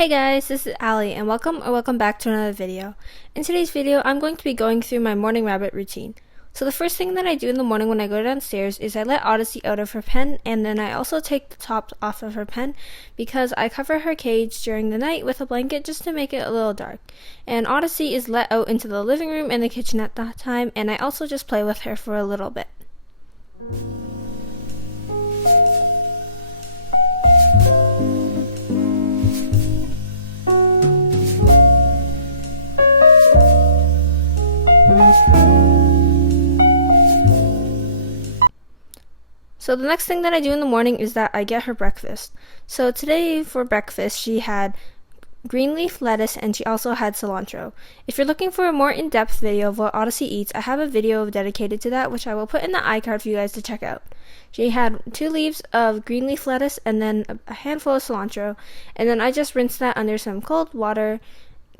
Hey guys, this is Allie and welcome back to another video. In today's video, I'm going to be going through my morning rabbit routine. So the first thing that I do in the morning when I go downstairs is I let Odyssey out of her pen, and then I also take the top off of her pen because I cover her cage during the night with a blanket just to make it a little dark. And Odyssey is let out into the living room and the kitchen at that time, and I also just play with her for a little bit. So the next thing that I do in the morning is that I get her breakfast. So today for breakfast she had green leaf lettuce and she also had cilantro. If you're looking for a more in-depth video of what Odyssey eats, I have a video dedicated to that which I will put in the iCard for you guys to check out. She had 2 leaves of green leaf lettuce and then a handful of cilantro, and then I just rinsed that under some cold water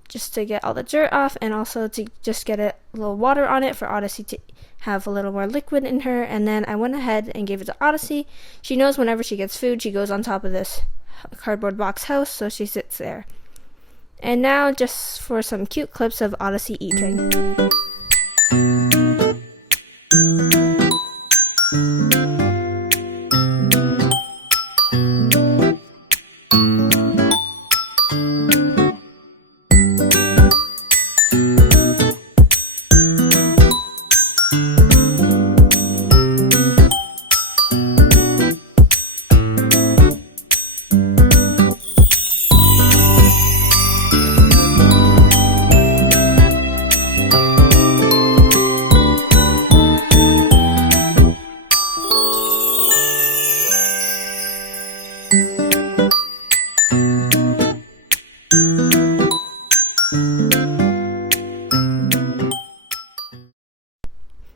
just to get all the dirt off and also to just get a little water on it for Odyssey to have a little more liquid in her. And then I went ahead and gave it to Odyssey. She knows whenever she gets food, she goes on top of this cardboard box house, so she sits there. And now just for some cute clips of Odyssey eating.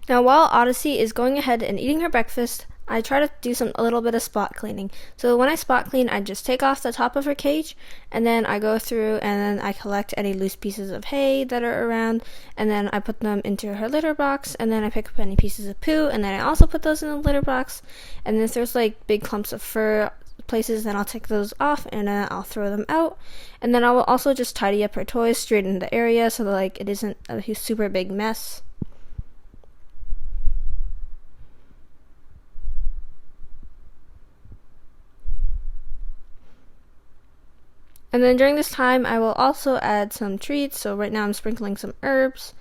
Now while Odyssey is going ahead and eating her breakfast, I try to do a little bit of spot cleaning. So when I spot clean, I just take off the top of her cage, and then I go through and then I collect any loose pieces of hay that are around, and then I put them into her litter box, and then I pick up any pieces of poo, and then I also put those in the litter box. And if there's like big clumps of fur places, then I'll take those off and I'll throw them out. And then I will also just tidy up her toys, straighten the area so that like it isn't a super big mess. And then during this time, I will also add some treats. So right now I'm sprinkling some herbs.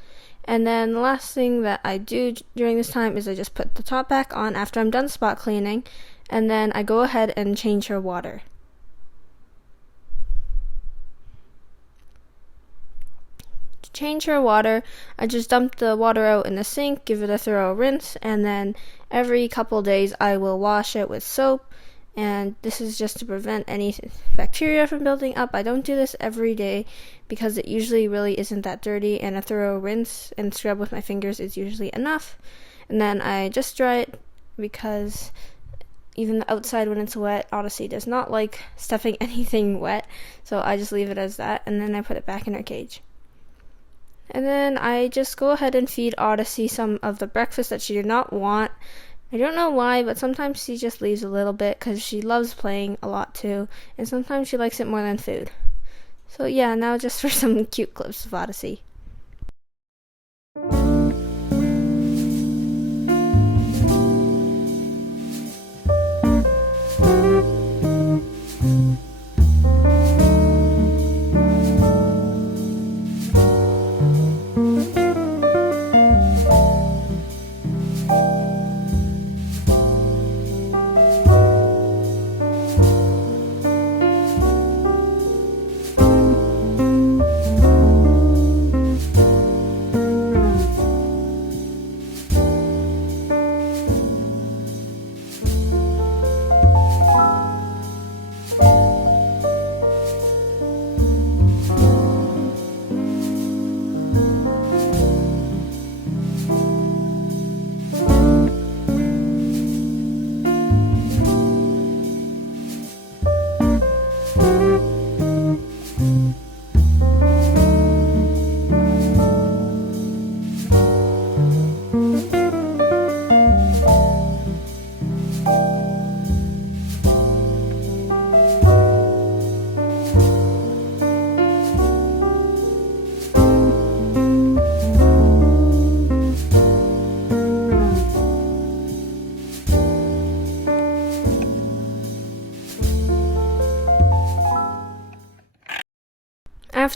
And then the last thing that I do during this time is I just put the top back on after I'm done spot cleaning. And then I go ahead and change her water. To change her water, I just dump the water out in the sink, give it a thorough rinse, and then every couple days I will wash it with soap. And this is just to prevent any bacteria from building up. I don't do this every day because it usually really isn't that dirty, and a thorough rinse and scrub with my fingers is usually enough. And then I just dry it because even the outside when it's wet, Odyssey does not like stuffing anything wet, so I just leave it as that, and then I put it back in her cage. And then I just go ahead and feed Odyssey some of the breakfast that she did not want. I don't know why, but sometimes she just leaves a little bit because she loves playing a lot too, and sometimes she likes it more than food. So yeah, now just for some cute clips of Odyssey.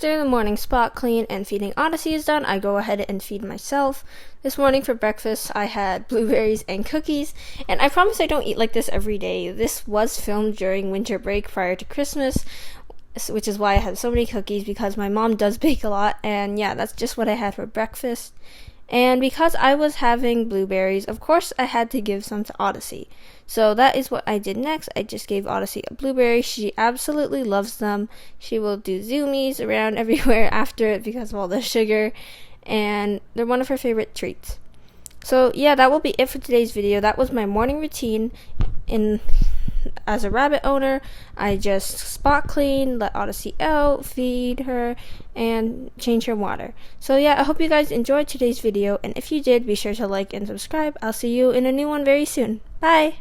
after the morning spot clean and feeding Odyssey is done, I go ahead and feed myself. This morning for breakfast, I had blueberries and cookies, and I promise I don't eat like this every day. This was filmed during winter break prior to Christmas, which is why I had so many cookies, because my mom does bake a lot, and yeah, that's just what I had for breakfast. And because I was having blueberries, of course I had to give some to Odyssey. So that is what I did next. I just gave Odyssey a blueberry. She absolutely loves them. She will do zoomies around everywhere after it because of all the sugar, and they're one of her favorite treats. So yeah, that will be it for today's video. That was my morning routine. As a rabbit owner, I just spot clean, let Odyssey out, feed her, and change her water. So yeah, I hope you guys enjoyed today's video, and if you did, be sure to like and subscribe. I'll see you in a new one very soon. Bye!